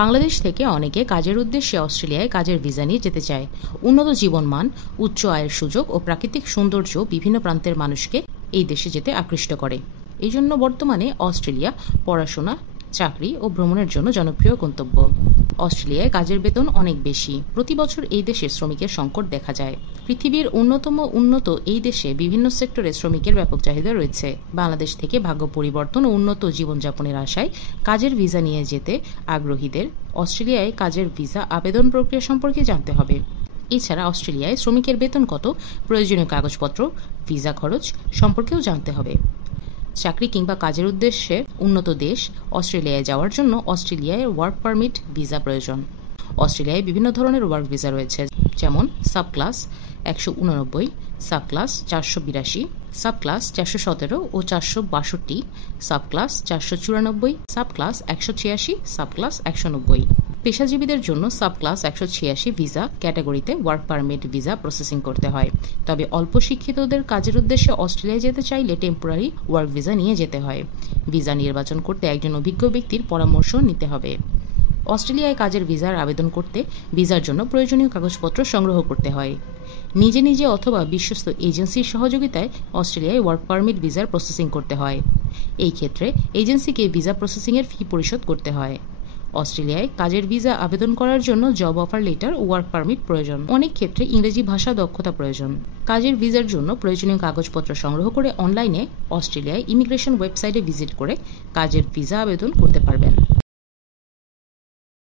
বাংলাদেশ থেকে অনেকে কাজের উদ্দেশ্যে অস্ট্রেলিয়ায় কাজের ভিসা নিয়ে যেতে চায়। উন্নত জীবনমান, উচ্চ আয়ের সুযোগ ও প্রাকৃতিক সৌন্দর্য বিভিন্ন প্রান্তের মানুষকে এই দেশে যেতে আকৃষ্ট করে। এই জন্য বর্তমানে অস্ট্রেলিয়া পড়াশোনা, চাকরি ও ভ্রমণের জন্য জনপ্রিয় গন্তব্য। অস্ট্রেলিয়ায় কাজের বেতন অনেক বেশি। প্রতি বছর এই দেশে শ্রমিকের সংকট দেখা যায়। পৃথিবীর অন্যতম উন্নত এই দেশে বিভিন্ন সেক্টরে শ্রমিকের ব্যাপক চাহিদা রয়েছে। বাংলাদেশ থেকে ভাগ্য পরিবর্তন ও উন্নত জীবনযাপনের আশায় কাজের ভিসা নিয়ে যেতে আগ্রহীদের অস্ট্রেলিয়ায় কাজের ভিসা আবেদন প্রক্রিয়া সম্পর্কে জানতে হবে। এছাড়া অস্ট্রেলিয়ায় শ্রমিকের বেতন কত, প্রয়োজনীয় কাগজপত্র, ভিসা খরচ সম্পর্কেও জানতে হবে। চাকরি কিংবা কাজের উদ্দেশ্যে উন্নত দেশ অস্ট্রেলিয়ায় যাওয়ার জন্য অস্ট্রেলিয়ায় ওয়ার্ক পারমিট ভিসা প্রয়োজন। অস্ট্রেলিয়ায় বিভিন্ন ধরনের ওয়ার্ক ভিসা রয়েছে, যেমন sub class 189, sub class 482, sub class 417 ও 462, sub class 494, sub class 186, sub class 190। পেশাজীবীদের জন্য সাব ক্লাস 186 ভিসা ক্যাটাগরিতে ওয়ার্ক পারমিট ভিসা প্রসেসিং করতে হয়। তবে অল্প শিক্ষিতদের কাজের উদ্দেশ্যে অস্ট্রেলিয়ায় যেতে চাইলে টেম্পোরারি ওয়ার্ক ভিসা নিয়ে যেতে হয়। ভিসা নির্বাচন করতে একজন অভিজ্ঞ ব্যক্তির পরামর্শ নিতে হবে। অস্ট্রেলিয়ায় কাজের ভিসার আবেদন করতে ভিসার জন্য প্রয়োজনীয় কাগজপত্র সংগ্রহ করতে হয়। নিজে নিজে অথবা বিশ্বস্ত এজেন্সির সহযোগিতায় অস্ট্রেলিয়ায় ওয়ার্ক পারমিট ভিসার প্রসেসিং করতে হয়। এই ক্ষেত্রে এজেন্সিকে ভিসা প্রসেসিংয়ের ফি পরিশোধ করতে হয়। অস্ট্রেলিয়ায় কাজের ভিসা আবেদন করার জন্য জব অফার লেটার ও ওয়ার্ক পারমিট প্রয়োজন। অনেক ক্ষেত্রে ইংরেজি ভাষা দক্ষতা প্রয়োজন। কাজের ভিসার জন্য প্রয়োজনীয় কাগজপত্র সংগ্রহ করে অনলাইনে অস্ট্রেলিয়ায় ইমিগ্রেশন ওয়েবসাইটে ভিজিট করে কাজের ভিসা আবেদন করতে পারবেন।